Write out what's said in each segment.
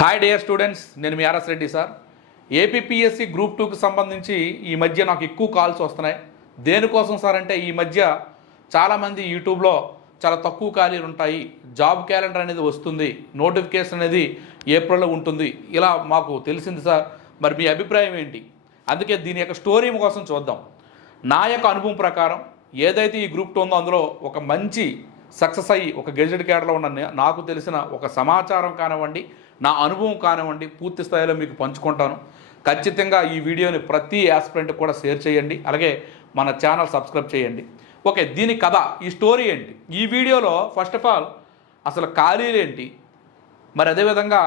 Hi dear students నేను మీ R S Reddy sir. APPSC group టూకి సంబంధించి ఈ మధ్య నాకు ఎక్కువ కాల్స్ వస్తున్నాయి. దేనికోసం సార్ అంటే ఈ మధ్య చాలామంది యూట్యూబ్లో చాలా తక్కువ ఖాళీలు ఉంటాయి. జాబ్ క్యాలెండర్ అనేది వస్తుంది. నోటిఫికేషన్ అనేది ఏప్రిల్లో ఉంటుంది. ఇలా మాకు తెలిసింది సార్. మరి మీ అభిప్రాయం ఏంటి? అందుకే దీని యొక్క స్టోరీ కోసం చూద్దాం. నా యొక్క అనుభవం ప్రకారం ఏదైతే ఈ గ్రూప్ టూ ఉందో అందులో ఒక మంచి సక్సెస్ అయ్యి ఒక గెజెట్ క్యాడర్లో ఉన్న నాకు తెలిసిన ఒక సమాచారం కానివ్వండి నా అనుభవం కానివ్వండి పూర్తి స్థాయిలో మీకు పంచుకుంటాను. ఖచ్చితంగా ఈ వీడియోని ప్రతి యాస్పిరెంట్ కూడా షేర్ చేయండి. అలాగే మన ఛానల్ సబ్స్క్రైబ్ చేయండి. ఓకే దీని కథ ఈ స్టోరీ ఏంటి? ఈ వీడియోలో ఫస్ట్ ఆఫ్ ఆల్ అసలు ఖాళీలు ఏంటి? మరి అదేవిధంగా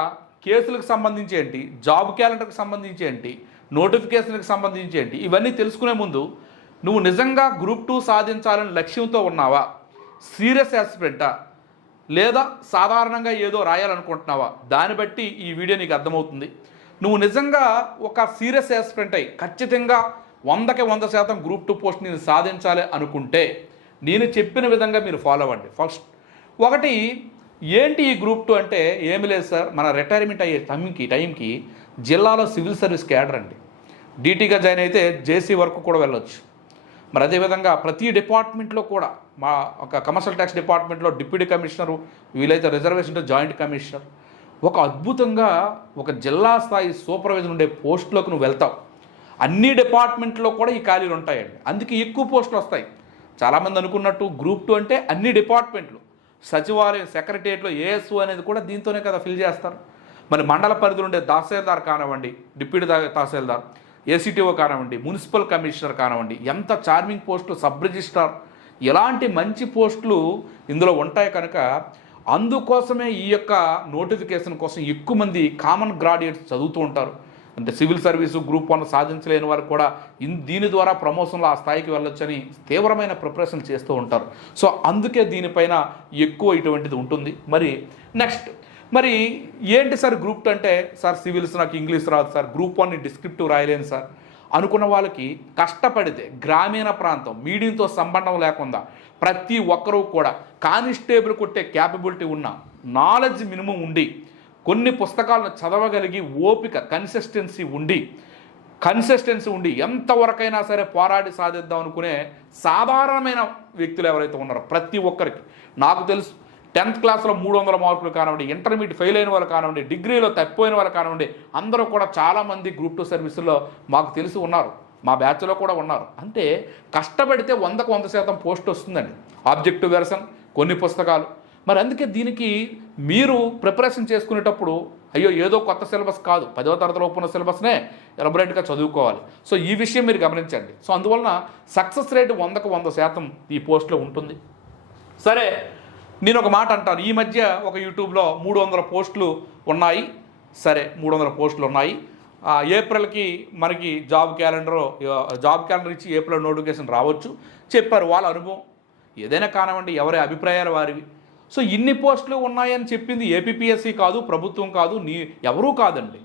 కేసులకు సంబంధించి ఏంటి? జాబ్ క్యాలెండర్కి సంబంధించి ఏంటి? నోటిఫికేషన్కి సంబంధించి ఏంటి? ఇవన్నీ తెలుసుకునే ముందు నువ్వు నిజంగా గ్రూప్ టూ సాధించాలని లక్ష్యంతో ఉన్నావా? సీరియస్ యాస్పెక్టా లేదా సాధారణంగా ఏదో రాయాలనుకుంటున్నావా? దాన్ని బట్టి ఈ వీడియో నీకు అర్థమవుతుంది. నువ్వు నిజంగా ఒక సీరియస్ యాస్పిరెంట్ అయి ఖచ్చితంగా వందకి వంద శాతం గ్రూప్ టూ పోస్ట్ నేను సాధించాలి అనుకుంటే నేను చెప్పిన విధంగా మీరు ఫాలో అవ్వండి. ఫస్ట్ ఒకటి ఏంటి ఈ గ్రూప్ టూ అంటే ఏమి లేదు సార్ మన రిటైర్మెంట్ అయ్యే టైంకి టైంకి జిల్లాలో సివిల్ సర్వీస్ క్యాడర్ అండి. డీటీగా జాయిన్ అయితే జేసీ వరకు కూడా వెళ్ళొచ్చు. మరి అదేవిధంగా ప్రతి డిపార్ట్మెంట్లో కూడా మా ఒక కమర్షియల్ ట్యాక్స్ డిపార్ట్మెంట్లో డిప్యూటీ కమిషనరు వీలైతే రిజర్వేషన్లో జాయింట్ కమిషనర్. ఒక అద్భుతంగా ఒక జిల్లా స్థాయి సూపర్వైజర్ ఉండే పోస్టులోకి నువ్వు వెళ్తావు. అన్ని డిపార్ట్మెంట్లో కూడా ఈ ఖాళీలు ఉంటాయండి. అందుకే ఎక్కువ పోస్టులు వస్తాయి. చాలామంది అనుకున్నట్టు గ్రూప్ టూ అంటే అన్ని డిపార్ట్మెంట్లు. సచివాలయం సెక్రటరియట్లో ఏఎస్ఓ అనేది కూడా దీంతోనే కదా ఫిల్ చేస్తారు. మరి మండల పరిధిలో ఉండే తహసీల్దార్ కానివ్వండి డిప్యూటీ తహసీల్దార్ ఏసీటీఓ కానివ్వండి మున్సిపల్ కమిషనర్ కానివ్వండి ఎంత చార్మింగ్ పోస్టులు సబ్ రిజిస్ట్రార్ ఇలాంటి మంచి పోస్టులు ఇందులో ఉంటాయి కనుక అందుకోసమే ఈ యొక్క నోటిఫికేషన్ కోసం ఎక్కువ మంది కామన్ గ్రాడ్యుయేట్స్ చదువుతూ ఉంటారు. అంటే సివిల్ సర్వీసు గ్రూప్ వన్ సాధించలేని వారు కూడా ఇన్ దీని ద్వారా ప్రమోషన్లో ఆ స్థాయికి వెళ్ళొచ్చని తీవ్రమైన ప్రిపరేషన్ చేస్తూ ఉంటారు. సో అందుకే దీనిపైన ఎక్కువ ఇటువంటిది ఉంటుంది. మరి నెక్స్ట్ మరి ఏంటి సార్ గ్రూప్ టూ అంటే? సార్ సివిల్స్ నాకు ఇంగ్లీష్ రాదు సార్. గ్రూప్ వన్ డిస్క్రిప్టివ్ రాయలేను సార్. అనుకున్న వాళ్ళకి కష్టపడితే గ్రామీణ ప్రాంతం మీడియంతో సంబంధం లేకుండా ప్రతి ఒక్కరూ కూడా కానిస్టేబుల్ కొట్టే క్యాపబిలిటీ ఉన్న నాలెడ్జ్ మినిమం ఉండి కొన్ని పుస్తకాలను చదవగలిగి ఓపిక కన్సిస్టెన్సీ ఉండి కన్సిస్టెన్సీ ఉండి ఎంతవరకైనా సరే పోరాడి సాధిద్దాం అనుకునే సాధారణమైన వ్యక్తులు ఎవరైతే ఉన్నారో ప్రతి ఒక్కరికి. నాకు తెలుసు టెన్త్ క్లాస్లో మూడు వందల మార్కులు కానివ్వండి ఇంటర్మీడియట్ ఫెయిల్ అయిన వాళ్ళు కానివ్వండి డిగ్రీలో తప్పిపోయిన వాళ్ళు కానివ్వండి అందరూ కూడా చాలామంది గ్రూప్ టూ సర్వీసుల్లో మాకు తెలిసి ఉన్నారు. మా బ్యాచ్లో కూడా ఉన్నారు. అంటే కష్టపడితే వందకు వంద శాతం పోస్ట్ వస్తుందండి. ఆబ్జెక్టివ్ వెర్షన్ కొన్ని పుస్తకాలు. మరి అందుకే దీనికి మీరు ప్రిపరేషన్ చేసుకునేటప్పుడు అయ్యో ఏదో కొత్త సిలబస్ కాదు. పదవ తరగతిలో ఉన్న సిలబస్నే ఎలబరేట్గా చదువుకోవాలి. సో ఈ విషయం మీరు గమనించండి. సో అందువలన సక్సెస్ రేట్ వందకు వంద శాతం ఈ పోస్ట్లో ఉంటుంది. సరే నేను ఒక మాట అంటాను. ఈ మధ్య ఒక యూట్యూబ్లో మూడు వందల పోస్టులు ఉన్నాయి. సరే మూడు వందల పోస్టులు ఉన్నాయి. ఏప్రిల్కి మనకి జాబ్ క్యాలెండర్ జాబ్ క్యాలెండర్ ఇచ్చి ఏప్రిల్ నోటిఫికేషన్ రావచ్చు. చెప్పారు వాళ్ళ అనుభవం. ఏదైనా కానివ్వండి ఎవరి అభిప్రాయాలు వారివి. సో ఇన్ని పోస్టులు ఉన్నాయని చెప్పింది ఏపీపీఎస్సీ కాదు ప్రభుత్వం కాదు నీ ఎవరూ కాదండి.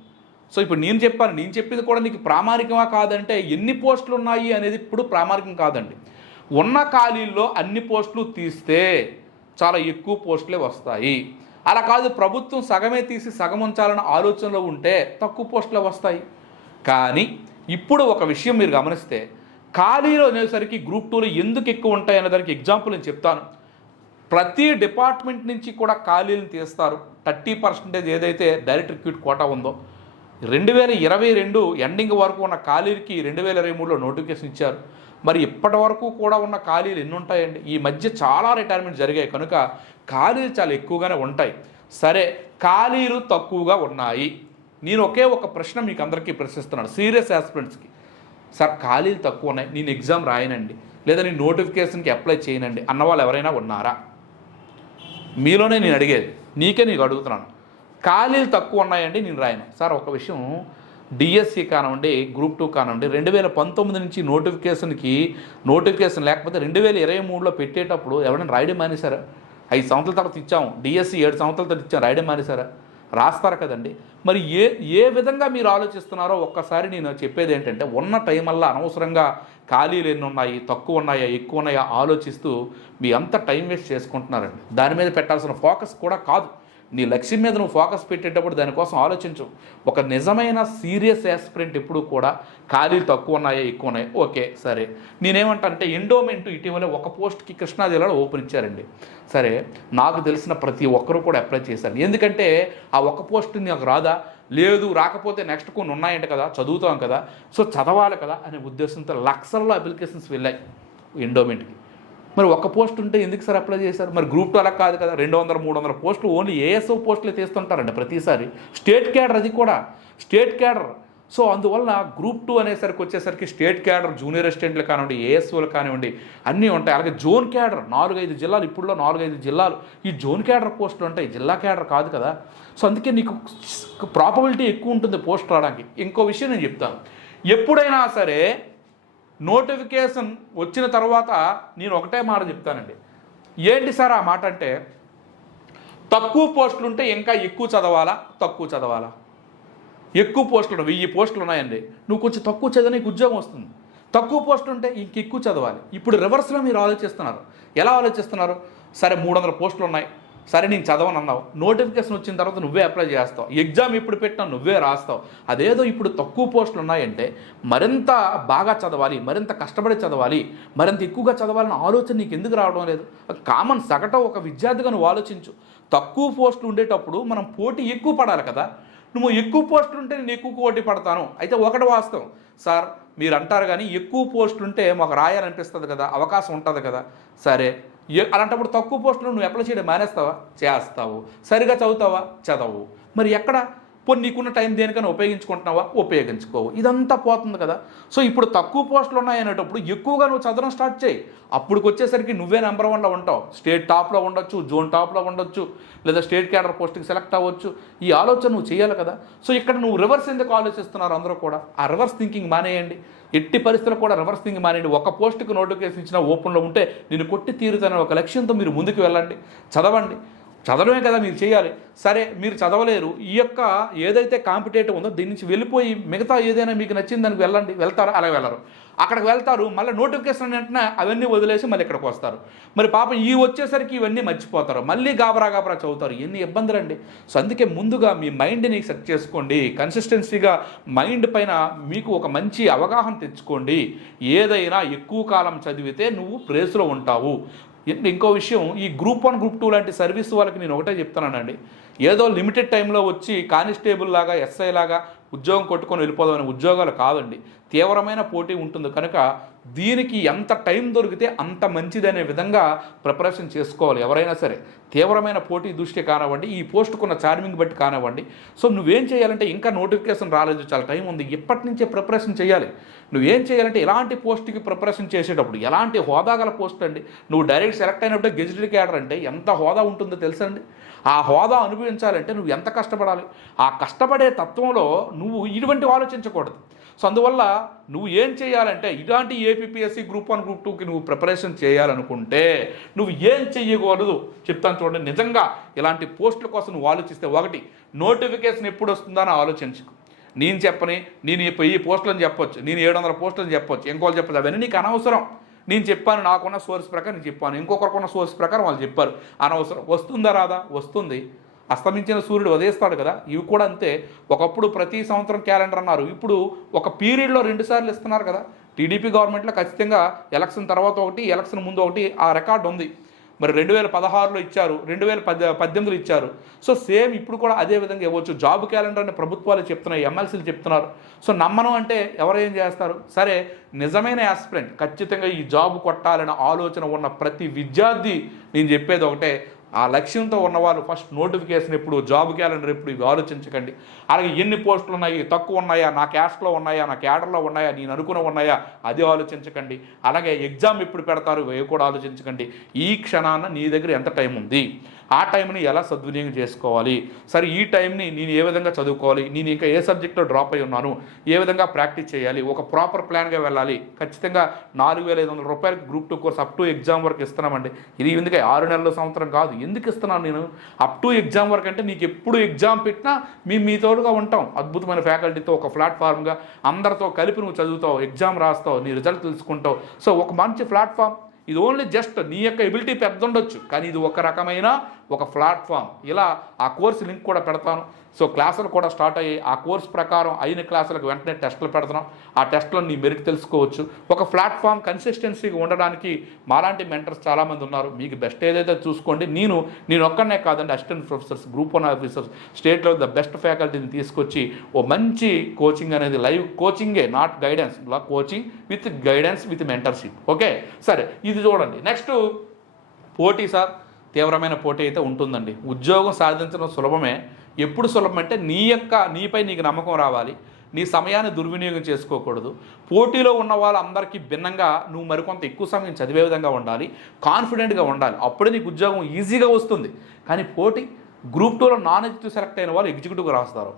సో ఇప్పుడు నేను చెప్పాను నేను చెప్పింది కూడా నీకు ప్రామాణికమా కాదంటే ఎన్ని పోస్టులు ఉన్నాయి అనేది ఇప్పుడు ప్రామాణికం కాదండి. ఉన్న ఖాళీల్లో అన్ని పోస్టులు తీస్తే చాలా ఎక్కువ పోస్టులే వస్తాయి. అలా కాదు ప్రభుత్వం సగమే తీసి సగం ఉంచాలన్న ఆలోచనలో ఉంటే తక్కువ పోస్టులే వస్తాయి. కానీ ఇప్పుడు ఒక విషయం మీరు గమనిస్తే ఖాళీలో అనేసరికి గ్రూప్ టూలో ఎందుకు ఎక్కువ ఉంటాయి అనే దానికి ఎగ్జాంపుల్ నేను చెప్తాను. ప్రతి డిపార్ట్మెంట్ నుంచి కూడా ఖాళీలను తీస్తారు. థర్టీ పర్సెంటేజ్ ఏదైతే డైరెక్ట్ రిక్రూట్ కోటా ఉందో రెండు వేల ఇరవై రెండు ఎండింగ్ వరకు ఉన్న ఖాళీలకి రెండు వేల ఇరవై మూడులో నోటిఫికేషన్ ఇచ్చారు. మరి ఇప్పటి వరకు కూడా ఉన్న ఖాళీలు ఎన్ని ఉంటాయండి ఈ మధ్య చాలా రిటైర్మెంట్ జరిగాయి. కనుక ఖాళీలు చాలా ఎక్కువగానే ఉంటాయి. సరే ఖాళీలు తక్కువగా ఉన్నాయి. నేను ఒకే ఒక ప్రశ్న మీకు అందరికీ ప్రశ్నిస్తున్నాను. సీరియస్ ఆస్పిరెంట్స్కి సార్ ఖాళీలు తక్కువ ఉన్నాయి. నేను ఎగ్జామ్ రాయనండి. లేదా నేను నోటిఫికేషన్కి అప్లై చేయనండి. అన్న వాళ్ళు ఎవరైనా ఉన్నారా? మీలోనే నేను అడిగేది. నీకే నీకు అడుగుతున్నాను. ఖాళీలు తక్కువ ఉన్నాయండి నేను రాయను. సార్ ఒక విషయం డిఎస్సి కానివ్వండి గ్రూప్ టూ కానివ్వండి రెండు వేల పంతొమ్మిది నుంచి నోటిఫికేషన్కి నోటిఫికేషన్ లేకపోతే రెండు వేల ఇరవై మూడులో పెట్టేటప్పుడు ఎవరైనా రాయడం మానేశారా? ఐదు సంవత్సరాల తర్వాత ఇచ్చాము డిఎస్సి ఏడు సంవత్సరాల తర్వాత ఇచ్చాం. రాయడం మానేశారా? రాస్తారు కదండి. మరి ఏ ఏ విధంగా మీరు ఆలోచిస్తున్నారో ఒక్కసారి నేను చెప్పేది ఏంటంటే ఉన్న టైం అనవసరంగా ఖాళీలు ఎన్ని ఉన్నాయి తక్కువ ఉన్నాయా ఎక్కువ ఉన్నాయా ఆలోచిస్తూ మీ అంత టైం వేస్ట్ చేసుకుంటున్నారండి. దాని మీద పెట్టాల్సిన ఫోకస్ కూడా కాదు. నీ లక్ష్యం మీద నువ్వు ఫోకస్ పెట్టేటప్పుడు దానికోసం ఆలోచించు. ఒక నిజమైన సీరియస్ యాస్పిరెంట్ ఎప్పుడు కూడా ఖాళీలు తక్కువ ఉన్నాయా ఎక్కువ ఉన్నాయా? ఓకే సరే. నేనేమంటానంటే ఎండోమెంట్ ఇటీవల ఒక పోస్ట్కి కృష్ణా జిల్లాలో ఓపెన్ ఇచ్చారండి. సరే నాకు తెలిసిన ప్రతి ఒక్కరు కూడా అప్లై చేశారు. ఎందుకంటే ఆ ఒక్క పోస్ట్ నాకు రాదా? లేదు రాకపోతే నెక్స్ట్ కొన్ని ఉన్నాయంట కదా చదువుతాం కదా సో చదవాలి కదా అనే ఉద్దేశంతో లక్షల్లో అప్లికేషన్స్ వెళ్ళాయి ఎండోమెంట్కి. మరి ఒక పోస్ట్ ఉంటే ఎందుకు సార్ అప్లై చేశారు? మరి గ్రూప్ టూ అలా కాదు కదా రెండు వందల మూడు వందల పోస్టులు ఓన్లీ ఏఎస్ఓ పోస్టులే తీస్తుంటారండి ప్రతిసారి. స్టేట్ క్యాడర్ అది కూడా స్టేట్ క్యాడర్. సో అందువల్ల గ్రూప్ టూ అనేసరికి వచ్చేసరికి స్టేట్ క్యాడర్ జూనియర్ అసిస్టెంట్లు కానివ్వండి ఏఎస్ఓలు కానివ్వండి అన్నీ ఉంటాయి. అలాగే జోన్ క్యాడర్ నాలుగైదు జిల్లాలు ఇప్పుడులో నాలుగైదు జిల్లాలు. ఈ జోన్ క్యాడర్ పోస్టులు ఉంటాయి జిల్లా క్యాడర్ కాదు కదా. సో అందుకే నీకు ప్రాబబిలిటీ ఎక్కువ ఉంటుంది పోస్ట్ రావడానికి. ఇంకో విషయం నేను చెప్తాను. ఎప్పుడైనా సరే నోటిఫికేషన్ వచ్చిన తర్వాత నేను ఒకటే మాట చెప్తానండి. ఏంటి సార్ ఆ మాట అంటే తక్కువ పోస్టులు ఉంటే ఇంకా ఎక్కువ చదవాలా? తక్కువ చదవాలా? ఎక్కువ పోస్టులు ఉన్నాయి వెయ్యి పోస్టులు ఉన్నాయండి. నువ్వు కొంచెం తక్కువ చదివిన నీకు ఉద్యోగం వస్తుంది. తక్కువ పోస్టులు ఉంటే ఇంక ఎక్కువ చదవాలి. ఇప్పుడు రివర్స్లో మీరు ఆలోచిస్తున్నారు. ఎలా ఆలోచిస్తున్నారు? సరే మూడు వందల పోస్టులు ఉన్నాయి. సరే నేను చదవను అన్నావు. నోటిఫికేషన్ వచ్చిన తర్వాత నువ్వే అప్లై చేస్తావు. ఎగ్జామ్ ఇప్పుడు పెట్టినా నువ్వే రాస్తావు. అదేదో ఇప్పుడు తక్కువ పోస్టులు ఉన్నాయంటే మరింత బాగా చదవాలి మరింత కష్టపడి చదవాలి మరింత ఎక్కువగా చదవాలని ఆలోచన నీకు ఎందుకు రావడం లేదు? కామన్ సగట ఒక విద్యార్థిగా నువ్వు ఆలోచించు. తక్కువ పోస్టులు ఉండేటప్పుడు మనం పోటీ ఎక్కువ పడాలి కదా. నువ్వు ఎక్కువ పోస్టులు ఉంటే నేను ఎక్కువ పోటీ పడతాను. అయితే ఒకటి వాస్తవం. సార్ మీరు అంటారు కానీ ఎక్కువ పోస్టులు ఉంటే మాకు రాయాలనిపిస్తుంది కదా అవకాశం ఉంటుంది కదా. సరే అలాంటప్పుడు తక్కువ పోస్టులు నువ్వు అప్లై చేయడం మానేస్తావా? చేస్తావు. సరిగా చదువుతావా? చదవు. మరి ఎక్కడ? పోనీ నీకున్న టైం దేనికైనా ఉపయోగించుకుంటున్నావా? ఉపయోగించుకోవు ఇదంతా పోతుంది కదా. సో ఇప్పుడు తక్కువ పోస్టులు ఉన్నాయి అనేటప్పుడు ఎక్కువగా నువ్వు చదవడం స్టార్ట్ చేయి. అప్పుడుకి వచ్చేసరికి నువ్వే నెంబర్ వన్లో ఉంటావు. స్టేట్ టాప్లో ఉండొచ్చు జోన్ టాప్లో ఉండొచ్చు లేదా స్టేట్ క్యాడర్ పోస్ట్కి సెలెక్ట్ అవ్వచ్చు. ఈ ఆలోచన నువ్వు చేయాలి కదా. సో ఇక్కడ నువ్వు రివర్స్ ఎందుకు ఆలోచిస్తున్నారు అందరూ కూడా? ఆ రివర్స్ థింకింగ్ మానేయండి. ఎట్టి పరిస్థితుల్లో కూడా రివర్స్ థింకింగ్ మానేయండి. ఒక పోస్ట్కి నోటిఫికేషన్ ఇచ్చిన ఓపెన్లో ఉంటే నేను కొట్టి తీరుతానే ఒక లక్ష్యంతో మీరు ముందుకు వెళ్ళండి. చదవండి. చదవడమే కదా మీరు చేయాలి. సరే మీరు చదవలేరు. ఈ యొక్క ఏదైతే కాంపిటేటివ్ ఉందో దీని నుంచి వెళ్ళిపోయి మిగతా ఏదైనా మీకు నచ్చింది దానికి వెళ్ళండి. వెళ్తారు? అలా వెళ్ళరు. అక్కడికి వెళ్తారు. మళ్ళీ నోటిఫికేషన్ వెంటనే అవన్నీ వదిలేసి మళ్ళీ ఇక్కడికి వస్తారు. మరి పాపం ఈ వచ్చేసరికి ఇవన్నీ మర్చిపోతారు. మళ్ళీ గాబరా గాబరా చదువుతారు. ఎన్ని ఇబ్బందులు అండి. సో అందుకే ముందుగా మీ మైండ్ని సెట్ చేసుకోండి. కన్సిస్టెన్సీగా మైండ్ పైన మీకు ఒక మంచి అవగాహన తెచ్చుకోండి. ఏదైనా ఎక్కువ కాలం చదివితే నువ్వు ప్రేస్లో ఉంటావు. ఇంకో విషయం ఈ గ్రూప్ వన్ గ్రూప్ టూ లాంటి సర్వీస్ వాళ్ళకి నేను ఒకటే చెప్తానండి ఏదో లిమిటెడ్ టైంలో వచ్చి కానిస్టేబుల్ లాగా ఎస్ఐ లాగా ఉద్యోగం కొట్టుకొని వెళ్ళిపోదామనే ఉద్యోగాలు కాదండి. తీవ్రమైన పోటీ ఉంటుంది. కనుక దీనికి ఎంత టైం దొరికితే అంత మంచిదనే విధంగా ప్రిపరేషన్ చేసుకోవాలి. ఎవరైనా సరే తీవ్రమైన పోటీ దృష్టి కానివ్వండి ఈ పోస్టుకున్న చార్మింగ్ బట్టి కానివ్వండి. సో నువ్వేం చేయాలంటే ఇంకా నోటిఫికేషన్ రాలేదు. చాలా టైం ఉంది. ఇప్పటి నుంచే ప్రిపరేషన్ చేయాలి. నువ్వేం చేయాలంటే ఎలాంటి పోస్ట్కి ప్రిపరేషన్ చేసేటప్పుడు ఎలాంటి హోదా గల పోస్ట్ అండి? నువ్వు డైరెక్ట్ సెలెక్ట్ అయినప్పుడు గెజిటెడ్ క్యాడర్ అంటే ఎంత హోదా ఉంటుందో తెలుసండి ఆ హోదా అనుభవించాలంటే నువ్వు ఎంత కష్టపడాలి? ఆ కష్టపడే తత్వంలో నువ్వు ఇటువంటి ఆలోచించకూడదు. సో అందువల్ల నువ్వు ఏం చేయాలంటే ఇలాంటి ఏపీఎస్సి గ్రూప్ వన్ గ్రూప్ టూకి నువ్వు ప్రిపరేషన్ చేయాలనుకుంటే నువ్వు ఏం చెయ్యకూడదు. చెప్తాను చూడండి నిజంగా ఇలాంటి పోస్టుల కోసం నువ్వు ఆలోచిస్తే ఒకటి నోటిఫికేషన్ ఎప్పుడు వస్తుందని ఆలోచించుకు. నేను చెప్పని నేను ఈ ఈ పోస్టులను చెప్పొచ్చు నేను ఏడు వందల పోస్టులను చెప్పొచ్చు ఇంకోళ్ళు చెప్పచ్చు అవన్నీ నీకు అనవసరం. నేను చెప్పాను నాకున్న సోర్స్ ప్రకారం నేను చెప్పాను ఇంకొకరికున్న సోర్స్ ప్రకారం వాళ్ళు చెప్పారు. అనవసరం. వస్తుందా రాదా? వస్తుంది. అస్తమించిన సూర్యుడు ఉదయిస్తాడు కదా? ఇవి కూడా అంతే. ఒకప్పుడు ప్రతి సంవత్సరం క్యాలెండర్ అన్నారు. ఇప్పుడు ఒక పీరియడ్లో రెండు సార్లు ఇస్తున్నారు కదా? టీడీపీ గవర్నమెంట్లో ఖచ్చితంగా ఎలక్షన్ తర్వాత ఒకటి ఎలక్షన్ ముందు ఒకటి ఆ రికార్డు ఉంది. మరి రెండు వేల పదహారులో ఇచ్చారు రెండు వేల పద్దె పద్దెనిమిదిలో ఇచ్చారు. సో సేమ్ ఇప్పుడు కూడా అదే విధంగా ఇవ్వచ్చు. జాబ్ క్యాలెండర్ అని ప్రభుత్వాలు చెప్తున్నాయి ఎమ్మెల్సీలు చెప్తున్నారు. సో నమ్మను అంటే ఎవరేం ఏం చేస్తారు? సరే నిజమైన యాస్పిరెంట్ ఖచ్చితంగా ఈ జాబ్ కొట్టాలనే ఆలోచన ఉన్న ప్రతి విద్యార్థి నేను చెప్పేది ఒకటే. ఆ లక్ష్యంతో ఉన్నవాళ్ళు ఫస్ట్ నోటిఫికేషన్ ఎప్పుడు జాబ్ క్యాలెండర్ ఎప్పుడు ఇవి ఆలోచించకండి. అలాగే ఎన్ని పోస్టులు ఉన్నాయి తక్కువ ఉన్నాయా నా క్యాస్ట్లో ఉన్నాయా నా క్యాడర్లో ఉన్నాయా నేను అనుకున్న ఉన్నాయా అది ఆలోచించకండి. అలాగే ఎగ్జామ్ ఎప్పుడు పెడతారు ఇవి కూడా ఆలోచించకండి. ఈ క్షణాన నీ దగ్గర ఎంత టైం ఉంది? ఆ టైంని ఎలా సద్వినియోగం చేసుకోవాలి? సరే ఈ టైంని నేను ఏ విధంగా చదువుకోవాలి? నేను ఇంకా ఏ సబ్జెక్ట్లో డ్రాప్ అయి ఉన్నాను? ఏ విధంగా ప్రాక్టీస్ చేయాలి? ఒక ప్రాపర్ ప్లాన్గా వెళ్ళాలి. ఖచ్చితంగా నాలుగు వేల ఐదు వందల రూపాయలకి group two course up to exam వరకు ఇస్తున్నామండి. ఇది ఎందుకే? ఆరు నెలల సంవత్సరం కాదు. ఎందుకు ఇస్తున్నాను నేను? అప్ టు ఎగ్జామ్ వరకు అంటే నీకు ఎప్పుడు ఎగ్జామ్ పెట్టినా మేము మీ తోడుగా ఉంటాం. అద్భుతమైన ఫ్యాకల్టీతో ఒక ప్లాట్ఫామ్గా అందరితో కలిపి నువ్వు చదువుతావు ఎగ్జామ్ రాస్తావు నీ రిజల్ట్ తెలుసుకుంటావు. సో ఒక మంచి ప్లాట్ఫామ్ ఇది ఓన్లీ జస్ట్ నీ యొక్క ఎబిలిటీ పెద్ద ఉండొచ్చు కానీ ఇది ఒక రకమైన ఒక ప్లాట్ఫామ్. ఇలా ఆ కోర్సు లింక్ కూడా పెడతాను. సో క్లాసులు కూడా స్టార్ట్ అయ్యాయి ఆ కోర్స్ ప్రకారం అయిన క్లాసులకు వెంటనే టెస్టులు పెడతాం ఆ టెస్ట్లో నీ మెరిట్ తెలుసుకోవచ్చు. ఒక ప్లాట్ఫామ్ కన్సిస్టెన్సీగా ఉండడానికి మాలాంటి మెంటర్స్ చాలామంది ఉన్నారు. మీకు బెస్ట్ ఏదైతే చూసుకోండి నేను నేను ఒక్కనే కాదండి assistant professors group one officers స్టేట్లో ద బెస్ట్ ఫ్యాకల్టీని తీసుకొచ్చి ఓ మంచి కోచింగ్ అనేది లైవ్ కోచింగే నాట్ గైడెన్స్ ఇలా coaching with guidance with mentorship okay సరే ఇది చూడండి. నెక్స్ట్ పోటీ సార్. తీవ్రమైన పోటీ అయితే ఉంటుందండి. ఉద్యోగం సాధించడం సులభమే. ఎప్పుడు సులభం అంటే నీ యొక్క నీపై నీకు నమ్మకం రావాలి. నీ సమయాన్ని దుర్వినియోగం చేసుకోకూడదు. పోటీలో ఉన్న వాళ్ళందరికీ భిన్నంగా నువ్వు మరికొంత ఎక్కువ సమయం చదివే విధంగా ఉండాలి. కాన్ఫిడెంట్గా ఉండాలి. అప్పుడే నీకు ఉద్యోగం ఈజీగా వస్తుంది. కానీ పోటీ గ్రూప్ టూలో నాన్ ఎగ్జిక్యూటివ్ సెలెక్ట్ అయిన వాళ్ళు ఎగ్జిక్యూటివ్గా రాస్తారు.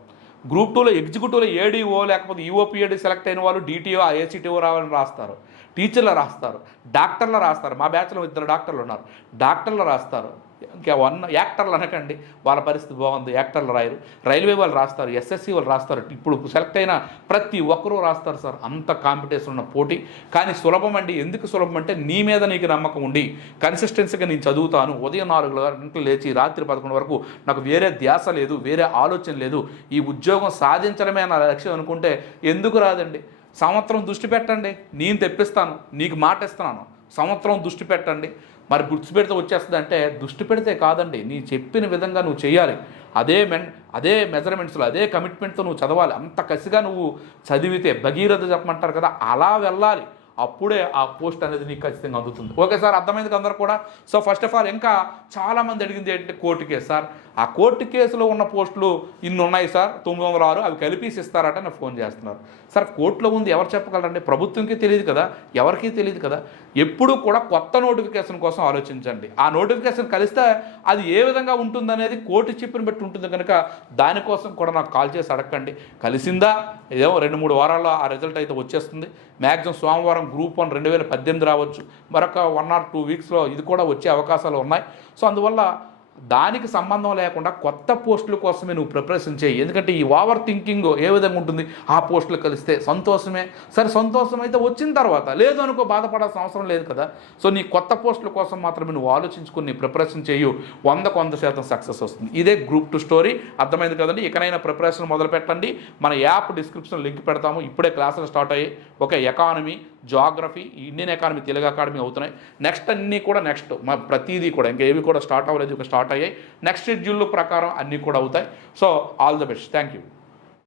గ్రూప్ టూలో ఎగ్జిక్యూటివ్లో ఏడీఓ లేకపోతే ఈఓపీఏడి సెలెక్ట్ అయిన వాళ్ళు డిటిఓ ఏసీటీఓ రావాలని రాస్తారు. టీచర్లు రాస్తారు. డాక్టర్లు రాస్తారు. మా బ్యాచ్లో ఇద్దరు డాక్టర్లు ఉన్నారు. డాక్టర్లు రాస్తారు. ఇంకా వన్ యాక్టర్లు అనకండి. వాళ్ళ పరిస్థితి బాగుంది. యాక్టర్లు రాయరు. రైల్వే వాళ్ళు రాస్తారు. ఎస్ఎస్సి వాళ్ళు రాస్తారు. ఇప్పుడు సెలెక్ట్ అయిన ప్రతి ఒక్కరూ రాస్తారు సార్. అంత కాంపిటీషన్ ఉన్న పోటీ. కానీ సులభం అండి. ఎందుకు సులభం అంటే నీ మీద నీకు నమ్మకం ఉండి కన్సిస్టెన్సీగా నేను చదువుతాను. ఉదయం నాలుగు గంటలు లేచి రాత్రి పదకొండు వరకు నాకు వేరే ధ్యాస లేదు వేరే ఆలోచన లేదు. ఈ ఉద్యోగం సాధించడమే నా లక్ష్యం అనుకుంటే ఎందుకు రాదండి? సంవత్సరం దృష్టి పెట్టండి. నేను తెప్పిస్తాను. నీకు మాట ఇస్తున్నాను. సంవత్సరం దృష్టి పెట్టండి. మరి గుర్తు పెడితే వచ్చేస్తుంది అంటే దృష్టి పెడితే కాదండి నీ చెప్పిన విధంగా నువ్వు చేయాలి అదే మెన్ అదే మెజర్మెంట్స్లో అదే కమిట్మెంట్తో నువ్వు చదవాలి. అంత కసిగా నువ్వు చదివితే భగీరథ చెప్పమంటారు కదా అలా వెళ్ళాలి. అప్పుడే ఆ పోస్ట్ అనేది నీకు ఖచ్చితంగా అందుతుంది. ఓకే సార్ అర్థమైంది అందరూ కూడా? సో ఫస్ట్ ఆఫ్ ఆల్ ఇంకా చాలామంది అడిగింది ఏంటంటే కోర్టు కేసు సార్? ఆ కోర్టు కేసులో ఉన్న పోస్టులు ఇన్ని ఉన్నాయి సార్ తొమ్మిది వందల ఆరు అవి కలిపేసి ఇస్తారట నాకు ఫోన్ చేస్తున్నారు. సార్ కోర్టులో ఉంది ఎవరు చెప్పగలరండి? ప్రభుత్వంకి తెలియదు కదా ఎవరికీ తెలియదు కదా. ఎప్పుడూ కూడా కొత్త నోటిఫికేషన్ కోసం ఆలోచించండి. ఆ నోటిఫికేషన్ కలిస్తే అది ఏ విధంగా ఉంటుందనేది కోర్టు చెప్పిన బట్టి ఉంటుంది కనుక దానికోసం కూడా నాకు కాల్ చేసి అడగండి. కలిసిందా? ఏదో రెండు మూడు వారాల్లో ఆ రిజల్ట్ అయితే వచ్చేస్తుంది. మ్యాక్సిమం సోమవారం గ్రూప్ వన్ రెండు వేల పద్దెనిమిది రావచ్చు. మరొక వన్ ఆర్ టూ వీక్స్లో ఇది కూడా వచ్చే అవకాశాలు ఉన్నాయి. సో అందువల్ల దానికి సంబంధం లేకుండా కొత్త పోస్టుల కోసమే నువ్వు ప్రిపరేషన్ చేయి. ఎందుకంటే ఈ ఓవర్ థింకింగ్ ఏ విధంగా ఉంటుంది? ఆ పోస్టులు కలిస్తే సంతోషమే. సరే సంతోషం అయితే వచ్చిన తర్వాత లేదు అనుకో బాధపడాల్సిన అవసరం లేదు కదా. సో నీ కొత్త పోస్టుల కోసం మాత్రమే నువ్వు ఆలోచించుకుని నీ ప్రిపరేషన్ చేయు. వందకు వంద శాతం సక్సెస్ వస్తుంది. ఇదే గ్రూప్ టు స్టోరీ. అర్థమైంది కదండి? ఇకనైనా ప్రిపరేషన్ మొదలు పెట్టండి. మన యాప్ డిస్క్రిప్షన్ లింక్ పెడతాము. ఇప్పుడే క్లాసులు స్టార్ట్ అయ్యాయి. ఒక economy geography Indian economy Telugu academy అవుతున్నాయి. నెక్స్ట్ అన్నీ కూడా నెక్స్ట్ మా ప్రతిదీ కూడా ఇంకా ఏవి కూడా స్టార్ట్ అవ్వలేదు ఇక స్టార్ట్ అయ్యాయి. నెక్స్ట్ షెడ్యూల్ ప్రకారం అన్నీ కూడా అవుతాయి. So all the best thank you